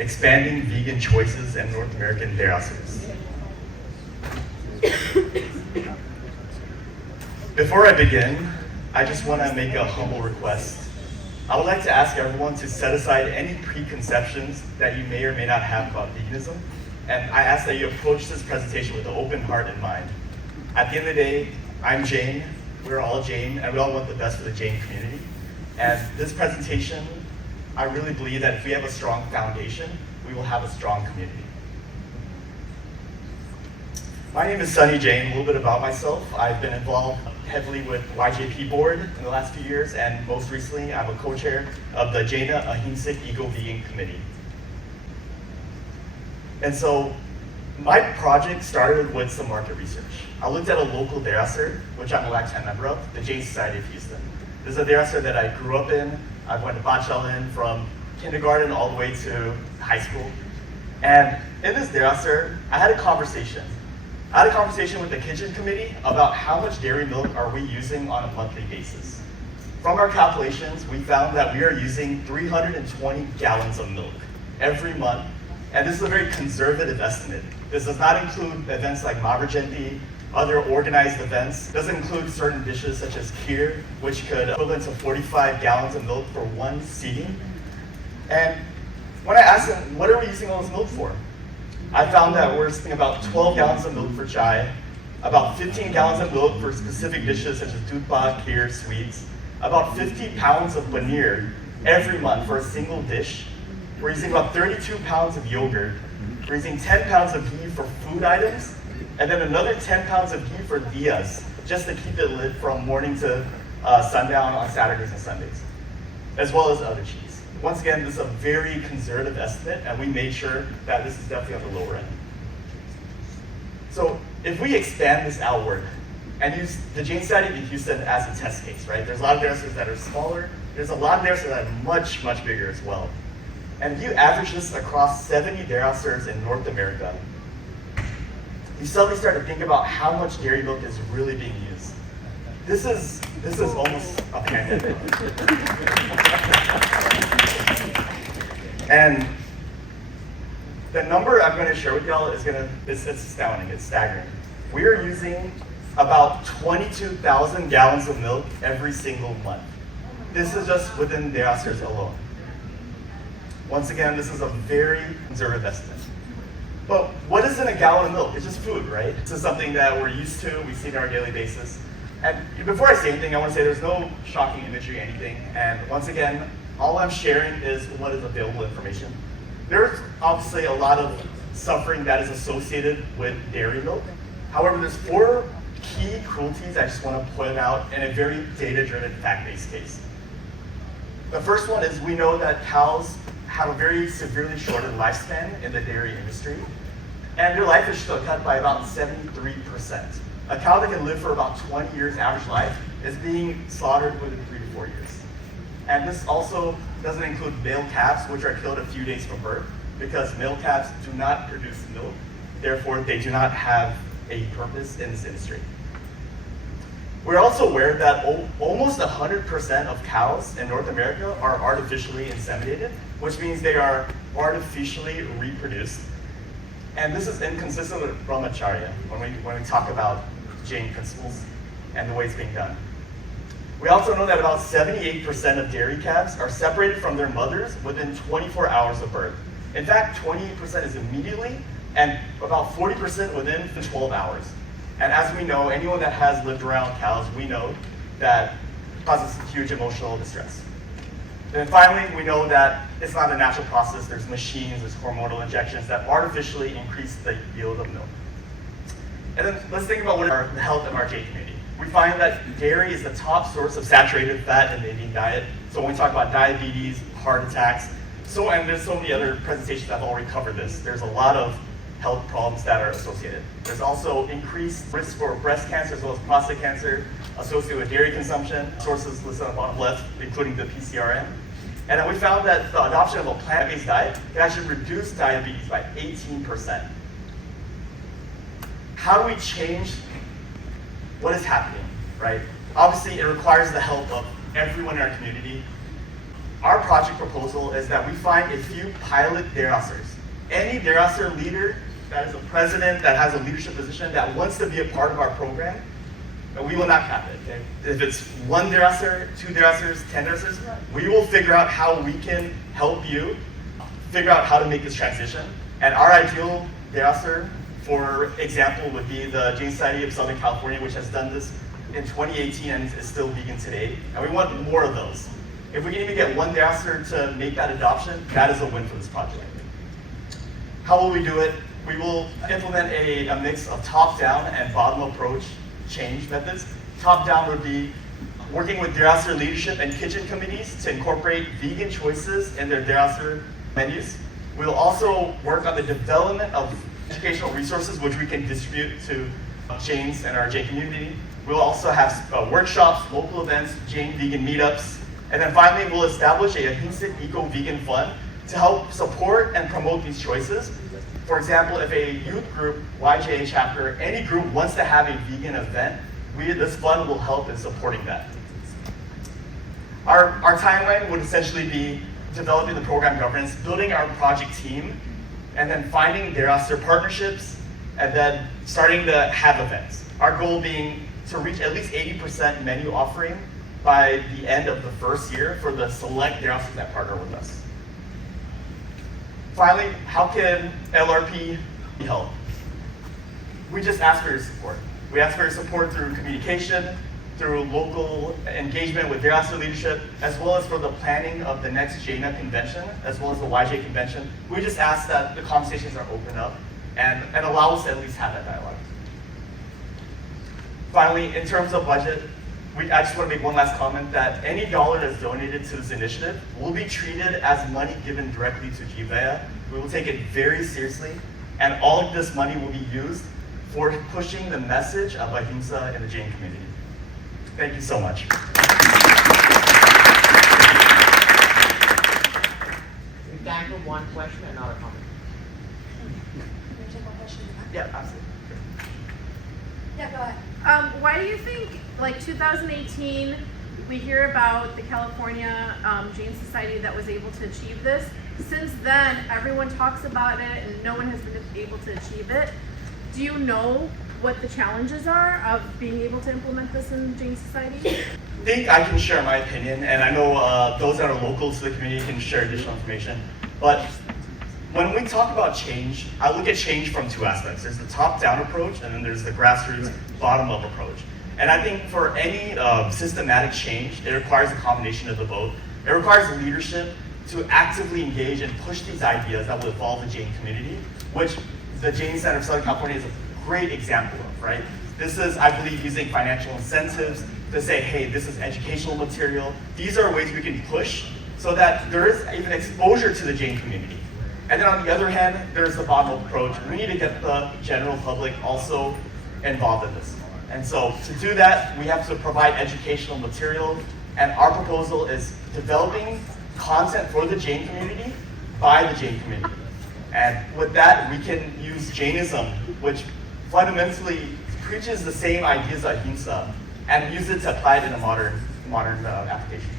Expanding Vegan Choices in North American Derasars. Before I begin, I just want to make a humble request. I would like to ask everyone to set aside any preconceptions that you may or may not have about veganism, and I ask that you approach this presentation with an open heart and mind. At the end of the day, I'm Jain, we're all Jain, and we all want the best for the Jain community. And this presentation, I really believe that if we have a strong foundation, we will have a strong community. My name is Sunny Jain. A little bit about myself. I've been involved heavily with YJP board in the last few years, and most recently, I'm a co-chair of the JAINA Ahimsak Eco-Vegan Committee. And so, my project started with some market research. I looked at a local Derasar, which I'm a lifetime member of, the Jain Society of Houston. This is a Derasar that I grew up in. I went to Bachelor in from kindergarten all the way to high school. And in this Derasar, I had a conversation. I had a conversation with the kitchen committee about how much dairy milk are we using on a monthly basis. From our calculations, we found that we are using 320 gallons of milk every month. And this is a very conservative estimate. This does not include events like Mavrajenti, other organized events. It doesn't include certain dishes such as kheer, which could equivalent to 45 gallons of milk for one seating. And when I asked them, what are we using all this milk for? I found that we're using about 12 gallons of milk for chai, about 15 gallons of milk for specific dishes such as dudpa, kheer, sweets, about 50 pounds of paneer every month for a single dish. We're using about 32 pounds of yogurt. We're using 10 pounds of ghee for food items, and then another 10 pounds of ghee for diyas, just to keep it lit from morning to sundown on Saturdays and Sundays, as well as other cheese. Once again, this is a very conservative estimate, and we made sure that this is definitely on the lower end. So if we expand this outward and use the Jain Society of Houston as a test case, right? There's a lot of Derasars that are smaller. There's a lot of Derasars that are much, much bigger as well. And if you average this across 70 Derasars in North America, you suddenly start to think about how much dairy milk is really being used. This is almost a pandemic. And the number I'm going to share with y'all is it's astounding, it's staggering. We are using about 22,000 gallons of milk every single month. This is just within Derasars alone. Once again, this is a very conservative estimate. But what is in a gallon of milk? It's just food, right? This is something that we're used to, we see it on our daily basis. And before I say anything, I want to say there's no shocking imagery or anything. And once again, all I'm sharing is what is available information. There's obviously a lot of suffering that is associated with dairy milk. However, there's 4 key cruelties I just want to point out in a very data-driven, fact-based case. The first one is we know that cows have a very severely shortened lifespan in the dairy industry, and their life is cut by about 73%. A cow that can live for about 20 years average life is being slaughtered within 3 to 4 years. And this also doesn't include male calves, which are killed a few days from birth, because male calves do not produce milk, therefore they do not have a purpose in this industry. We're also aware that almost 100% of cows in North America are artificially inseminated, which means they are artificially reproduced. And this is inconsistent with brahmacharya when we talk about Jain principles and the way it's being done. We also know that about 78% of dairy calves are separated from their mothers within 24 hours of birth. In fact, 28% is immediately, and about 40% within 12 hours. And as we know, anyone that has lived around cows, we know that it causes huge emotional distress. And then finally, we know that it's not a natural process. There's machines, there's hormonal injections that artificially increase the yield of milk. And then let's think about the health of our Jain community. We find that dairy is the top source of saturated fat in the Indian diet. So when we talk about diabetes, heart attacks, and there's so many other presentations that have already covered this. There's a lot of health problems that are associated. There's also increased risk for breast cancer as well as prostate cancer associated with dairy consumption. Sources listed on the bottom left, including the PCRN. And then we found that the adoption of a plant-based diet can actually reduce diabetes by 18%. How do we change what is happening, right? Obviously, it requires the help of everyone in our community. our project proposal is that we find a few pilot Derasars. Any Derasar leader that is a president, that has a leadership position, that wants to be a part of our program, we will not cap it. Okay? If it's 1 Derasar, 2 Derasars, 10 Derasars, we will figure out how we can help you figure out how to make this transition. And our ideal Derasar, for example, would be the Jain Society of Southern California, which has done this in 2018 and is still vegan today. And we want more of those. If we can even get 1 Derasar to make that adoption, that is a win for this project. How will we do it? We will implement a mix of top-down and bottom approach change methods. Top-down would be working with Derasar leadership and kitchen committees to incorporate vegan choices in their Derasar menus. We'll also work on the development of educational resources which we can distribute to Jains and our Jain community. We'll also have workshops, local events, Jain vegan meetups, and then finally we'll establish a Ahimsak Eco-Vegan Fund to help support and promote these choices. For example, if a youth group, YJA chapter, any group wants to have a vegan event, this fund will help in supporting that. Our timeline would essentially be developing the program governance, building our project team, and then finding Derasar partnerships, and then starting to have events. Our goal being to reach at least 80% menu offering by the end of the first year for the select Derasars that partner with us. Finally, how can LRP help? We just ask for your support. We ask for your support through communication, through local engagement with Derasar leadership, as well as for the planning of the next JAINA convention, as well as the YJ convention. We just ask that the conversations are open up and allow us to at least have that dialogue. Finally, in terms of budget, I just want to make one last comment that any dollar that's donated to this initiative will be treated as money given directly to JAINA. We will take it very seriously, and all of this money will be used for pushing the message of Ahimsa in the Jain community. Thank you so much. We have time for one question and not a comment. Can we take one question? Yeah, absolutely. Yeah, go ahead. Why do you think, like 2018, we hear about the California Jain Society that was able to achieve this? Since then, everyone talks about it and no one has been able to achieve it. Do you know what the challenges are of being able to implement this in Jain Society? I think I can share my opinion, and I know those that are local to the community can share additional information. But when we talk about change, I look at change from 2 aspects. There's the top-down approach, and then there's the grassroots, bottom-up approach. And I think for any systematic change, it requires a combination of the both. It requires leadership to actively engage and push these ideas that will evolve the Jain community, which the Jain Center of Southern California is a great example of, right? This is, I believe, using financial incentives to say, hey, this is educational material. These are ways we can push so that there is even exposure to the Jain community. And then on the other hand, there's the bottom-up approach. We need to get the general public also involved in this. And so to do that, we have to provide educational material. And our proposal is developing content for the Jain community by the Jain community. And with that, we can use Jainism, which fundamentally preaches the same ideas of Ahimsa, and use it to apply it in a modern application.